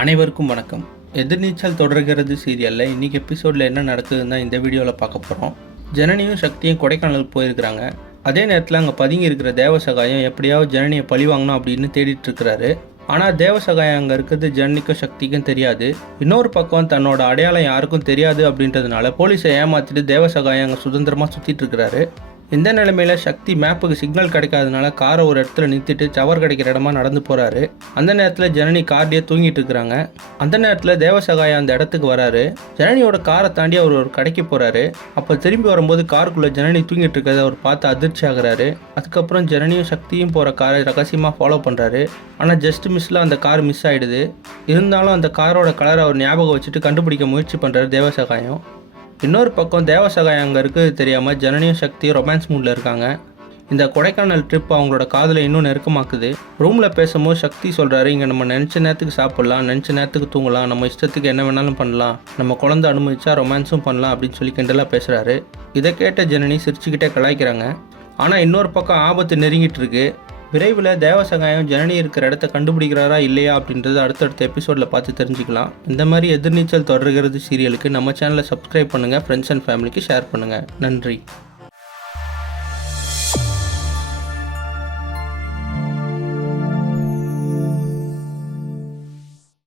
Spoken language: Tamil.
அனைவருக்கும் வணக்கம். எதிர்நீச்சல் தொடர்கிறது சீரியலில் இன்றைக்கி எபிசோடில் என்ன நடக்குதுன்னு தான் இந்த வீடியோவில் பார்க்க போகிறோம். ஜனனியும் சக்தியும் கொடைக்கானலுக்கு போயிருக்கிறாங்க. அதே நேரத்தில் அங்கே பதுங்கி இருக்கிற தேவசகாயம் எப்படியாவது ஜனனியை பழி வாங்கணும் அப்படின்னு தேடிட்டு இருக்கிறாரு. ஆனால் தேவசகாயம் அங்கே இருக்கிறது ஜனனிக்கும் சக்திக்கும் தெரியாது. இன்னொரு பக்கம் தன்னோட அடையாளம் யாருக்கும் தெரியாது அப்படின்றதுனால போலீஸை ஏமாற்றிட்டு தேவசகாயம் அங்கே சுதந்திரமாக சுற்றிட்டு இருக்கிறாரு. இந்த நிலைமையில சக்தி மேப்புக்கு சிக்னல் கிடைக்காதனால காரை ஒரு இடத்துல நிறுத்திட்டு டவர் கிடைக்கிற இடமா நடந்து போறாரு. அந்த நேரத்தில் ஜனனி கார்டியே தூங்கிட்டு இருக்கிறாங்க. அந்த நேரத்தில் தேவசகாயம் அந்த இடத்துக்கு வராரு. ஜனனியோட காரை தாண்டி அவர் ஒரு கடைக்கு போறாரு. அப்போ திரும்பி வரும்போது காருக்குள்ள ஜனனி தூங்கிட்டு இருக்கிறத அவர் பார்த்து அதிர்ச்சி ஆகுறாரு. அதுக்கப்புறம் ஜனனியும் சக்தியும் போற காரை ரகசியமாக ஃபாலோ பண்றாரு. ஆனால் ஜஸ்ட் மிஸ்ல அந்த கார் மிஸ் ஆயிடுது. இருந்தாலும் அந்த காரோட கலரை அவர் ஞாபகம் வச்சுட்டு கண்டுபிடிக்க முயற்சி பண்றாரு தேவசகாயம். இன்னொரு பக்கம் தேவசகாயம் அங்கே இருக்கிறது தெரியாமல் ஜனனியும் சக்தியும் ரொமான்ஸ் மூடில் இருக்காங்க. இந்த கொடைக்கானல் ட்ரிப் அவங்களோட காதலை இன்னும் நெருக்கமாக்குது. ரூமில் பேசும்போது சக்தி சொல்கிறாரு, இங்கே நம்ம நினச்ச நேரத்துக்கு சாப்பிட்லாம், நினச்ச நேரத்துக்கு தூங்கலாம், நம்ம இஷ்டத்துக்கு என்ன வேணாலும் பண்ணலாம், நம்ம குழந்தை அனுமதிச்சா ரொமான்ஸும் பண்ணலாம் அப்படின்னு சொல்லி கிண்டலாக பேசுகிறாரு. இதை கேட்ட ஜனனி சிரிச்சுக்கிட்டே கலாய்க்கிறாங்க. ஆனால் இன்னொரு பக்கம் ஆபத்து நெருங்கிட்டு இருக்கு. விரைவில் தேவசகாயம் ஜனனி இருக்கிற இடத்த கண்டுபிடிக்கிறாரா இல்லையா அப்படின்றது அடுத்தடுத்த எபிசோடில் பார்த்து தெரிஞ்சுக்கலாம். இந்த மாதிரி எதிர்நீச்சல் தொடர்கிறது சீரியலுக்கு நம்ம சேனலை சப்ஸ்கிரைப் பண்ணுங்கள், ஃப்ரெண்ட்ஸ் அண்ட் ஃபேமிலிக்கு ஷேர் பண்ணுங்கள். நன்றி.